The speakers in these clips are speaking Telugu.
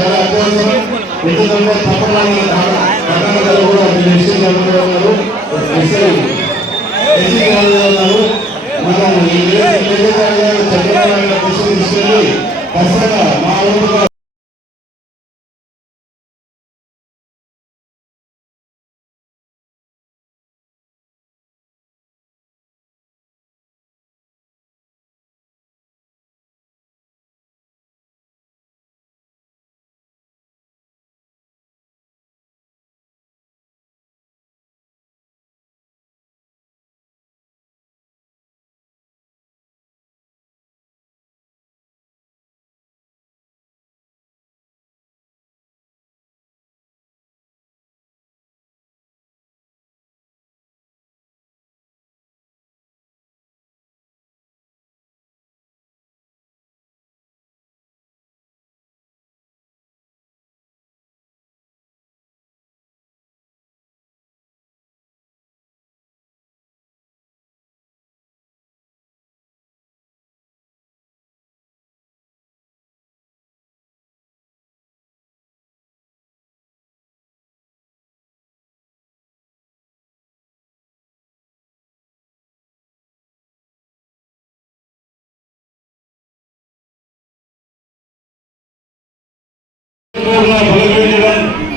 చాలా అత్యవసరం. ఎందుకంటే తప్పకుండా కర్ణాటకలో కూడా ఎస్సీ ఉన్నారు, మనం ఈ చంద్రబాబు కృషి తీసుకెళ్ళి ఖచ్చితంగా మా ఊరు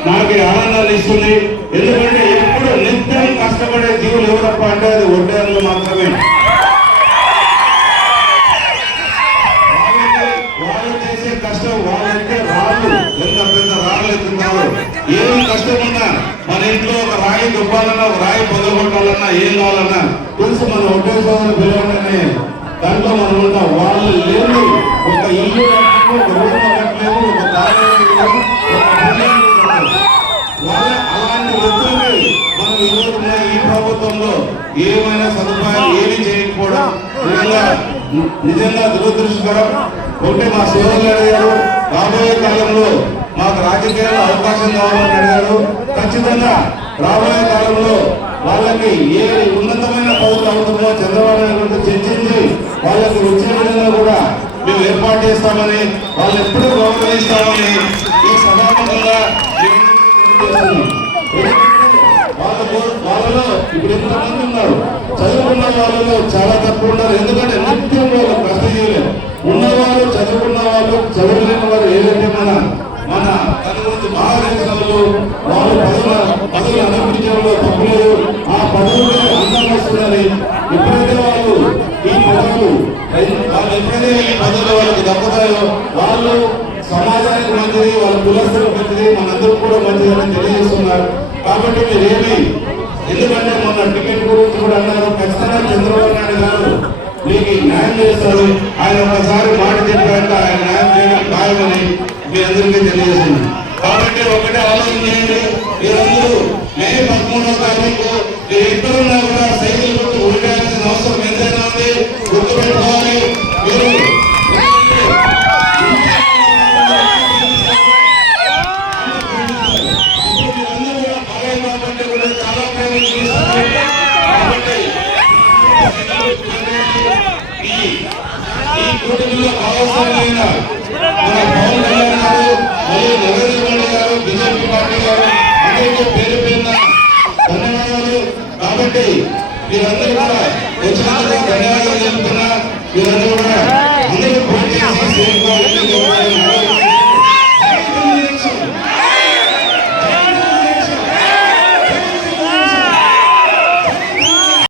నాకు ఆనందాన్ని ఇస్తుంది. ఎందుకంటే ఎప్పుడు నిత్యం కష్టపడే జీవులు ఎవరప్ప అంటే అది ఒడ్డేళ్ళు మాత్రమే. వాళ్ళు చేసే కష్టం వాళ్ళంటే రాళ్ళు, ఎంత పెద్ద రాళ్ళు ఎత్తుతారు. ఏం కష్టం ఉన్నా మన ఇంట్లో ఒక రాయి దుబ్బాలన్నా ఒక రాయి పొదగొట్టాలన్నా ఏం కావాలన్నా తెలుసు. మన ఒడ్డే సోదరు పిల్లలని దాంట్లో మనం ఉంటాం. వాళ్ళు లేని ఒక ఇల్లు ఒక రూమ్ కట్టలేదు, ఒక కార్యాలయం, అలాంటి వ్యక్తులకి మనం ఎదుర్కొన్న ఈ ప్రభుత్వంలో ఏమైనా సదుపాయాలు ఏమీ చేయకపోవడం నిజంగా దురదృష్టకరం. ఒకటి మా సోదరులు అడిగారు, రాబోయే కాలంలో మాకు రాజకీయాల్లో అవకాశం కావాలని అడిగారు. ఖచ్చితంగా రాబోయే కాలంలో వాళ్ళకి ఏ ఉన్నతమైన పదవులు అవుతుందో చంద్రబాబు నాయుడు చర్చించి వాళ్ళకి వచ్చే విధంగా కూడా మేము ఏర్పాటు చేస్తామని, వాళ్ళు ఎప్పుడూ గౌరవిస్తామని ఈ సభాముఖంగా వాళ్ళలో ఇప్పుడు ఎంతమంది ఉన్నారు, చదువుకున్న వాళ్ళలో చాలా తక్కువ ఉన్నారు. ఎందుకంటే నిత్యం వాళ్ళు కష్టజీవులే ఉన్నవాళ్ళు, చదువుకున్న వాళ్ళు, చదువులేని వారు ఏదైతే మన దాని గురించి బాగా తెలిసిన వాళ్ళు పదవులు అనుభవించడంలో తప్పులేదు. ఆ పదవులే అందం వస్తుందని ఎప్పుడైతే వాళ్ళు ఎప్పుడైతే ఈ పదవులు వాళ్ళకి దక్కుతాయో వాళ్ళు సమాజానికి మంచిది, వాళ్ళ కులస్తులకు మంచిది, మనందరూ కూడా మంచిది అని తెలియజేస్తున్నారు. కాబట్టి మీరేమి, ఎందుకంటే మొన్న టికెట్ గురించి కూడా అన్నారు. ఖచ్చితంగా చంద్రబాబు నాయుడు గారు మీకు న్యాయం చేస్తారు. ఆయన ఒకసారి మాట చెప్పాక ఆయన న్యాయం చేయడం ఖాయమని మీ అందరికీ తెలియజేస్తున్నారు. కాబట్టి ఒకటే ఆలోచన చేయండి. మీరందరూ మే 13వ తారీఖు మీరు ఎక్కడున్నా కూడా సైకిల్ గుర్తు ఓటేయాల్సిన అవసరం ఎంతైనా ఉంది. గుర్తుపెట్టుకోవాలి. మీరు అవసరమైన మన పవన్ కళ్యాణ్ గారు మరియు నరేంద్ర మోడీ గారు, బీజేపీ పార్టీ గారు అందరికీ పేరు పేరున ధన్యవాదాలు. కాబట్టి మీరందరూ కూడా వచ్చినందుకు ధన్యవాదాలు చెప్తున్నా. మీరందరూ కూడా